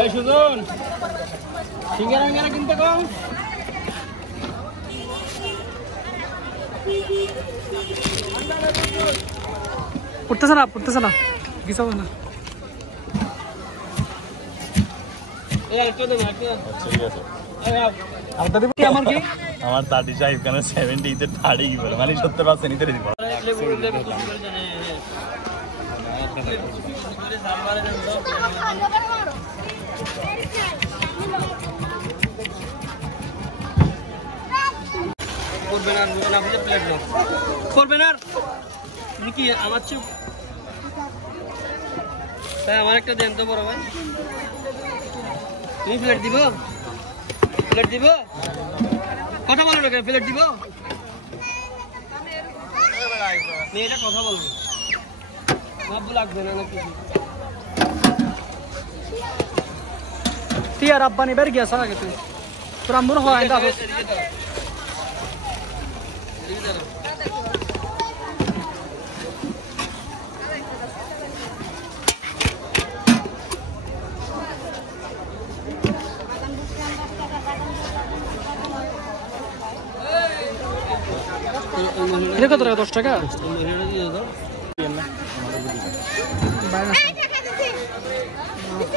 এই সুজন সিঙ্গারা কিনতে কম পড়তেছে না কিছু হবে না আমার 35 কেন 70 তে 30 কি বলে মানে 70% নিতে দিব করবেন আর তুমি কি আমার চুপ তাই আমার একটা দেন তো বড় ভাই তুমি প্লেট দিব কথা বলো না কেন প্লেট দিব মেয়েটা কথা বলবো ভাববো লাগবে না নাকি তুই আর আব্বানি বের গিয়া সারা তুই তোর আম্মুর হয় দাও এটা কত টাকা 10 টাকা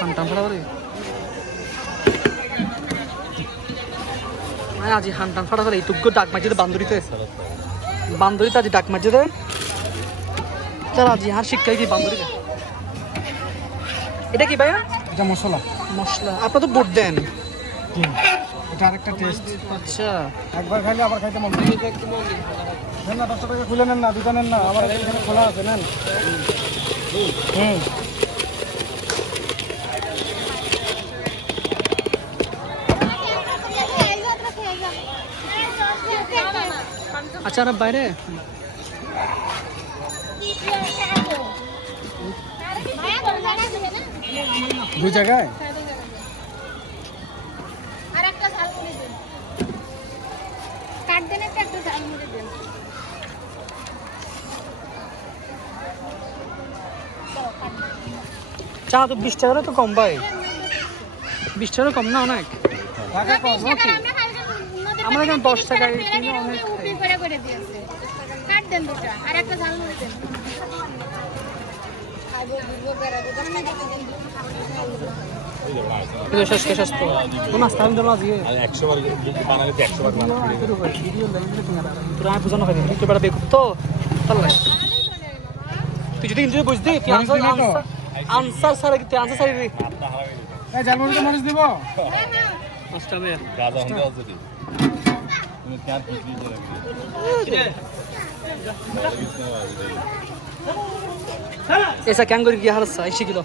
হান্টাম ফাড়া করে আজি হান্টাম ফাড়া করে এইটুকু ডাক মাঝে বান্দরিতে আজি ডাক মাঝে তার আজি হার শিক্ষাই কি বান্দরিতে এটা কি ভাইয়া এটা মশলা আপনার তো বুট দেন এটা আরেকটা টেস্ট আচ্ছা একবার খাইলে আবার খাইতে মন চায় নেন না 10 টাকা খুলে নেন না দুটো নেন না আবার এখানে খোলা আছে নেন আচ্ছা আর বাইরে দুই জায়গায় চা তো 20 টাকা তো কম ভাই 20 টাকা কম না অনেক আমরা এখন 10 টাকায় কিনে অনেক শেষ তো নাস্তা আমি দিলাম আজকে 100 বার বানালে 100 বার তোরা বুঝানো হবে একটু বেড়া বেকুব তো তাহলে তুই যদি ইন্টারভিউ বুঝতি তুই আনসার সারা কি তুই আনসার সারি রে এই জালমুড়িতে মরিচ দিব পাঁচটা মে গাজা হতে আছে তুমি ক্যান বিক্রি করে ऐसा क्या करी क्या हरसा 80 किलो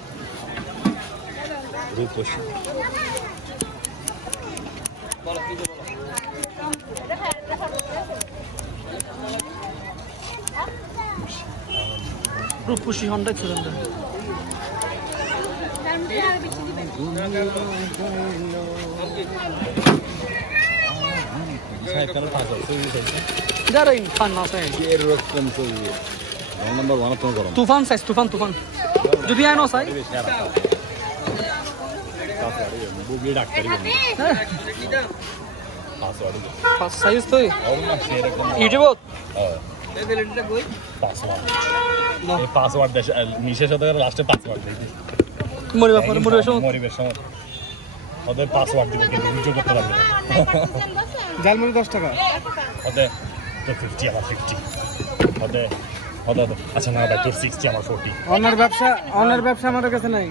রূপস রূপসী হন্ডা সিলিন্ডার সাইকেল পাঁচল সুই সাইকেল যারা ইনফান না সাই এর রকম সুই নাম্বার 1 তো গরম তুফান সাইজ তুফান যদি আয় না সাই বুবলি ডাক্তারি পাসওয়ার্ড পাঁচ সাইজ তো না সেরকম ইউটিউব এই প্লেটটা কই এই পাসওয়ার্ড দেশ নিশেষ হতে লাস্টে পাসওয়ার্ড দেই মরিবেশন ওদের পাসওয়ার্ড দিব কিন্তু ভিডিও করতে পারবে না জালমুড়ি 10 টাকা ওদের তো 50 আমার 50 ওদের আচ্ছা না ভাই তোর 60 আমার 40 অনার ব্যবসা আমাদের কাছে নাই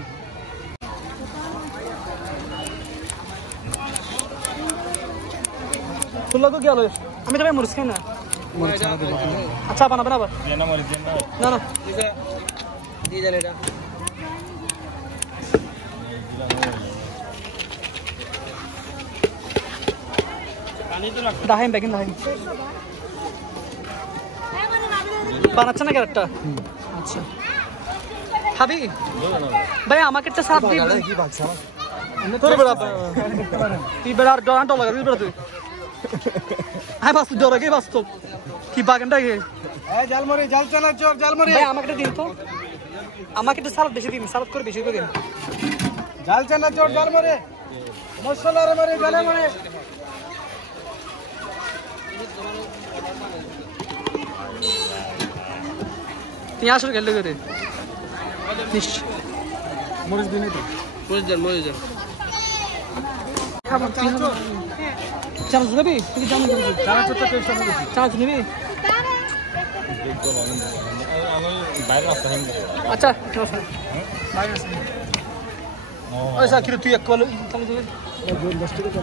তুলো তো গেল আমি তো ভাই মরিস খাই না আচ্ছা বানাবে না আবার না মরিস না দিয়ে দেন এটা দাহিম বেগিন দাহিম বানাচ্ছে না ক্যারেক্টার আচ্ছা খাবি ভাই আমাকে একটা সাপ দিবি কি বাচ্চা তোর বেড়া তুই বেড়ার ডরান তো লাগা তুই বেড়া তুই আয় বাস ডরা কে বাস্তব কি বাগানটা কে এই জালমুড়ি জাল চানা চোর জালমুড়ি ভাই আমাকে একটা দিন তো আমাকে একটু সালাদ বেশি দিন সালাদ করে বেশি করে দিন ঝালছে না চোর জাল মারে মশলা রে মারে জালে মারে তুই আসলে খেললে করে মরিচ দিনে তো মরে যান চামচ নেবি তুই চামচ নেবি চানা চোরটা টেস্টটা মরিছি চামচ নেবি বাইরে রাস্তা হয়ে আচ্ছা ওই স্যার তুই এক কল চামচ নেবি 10 টাকা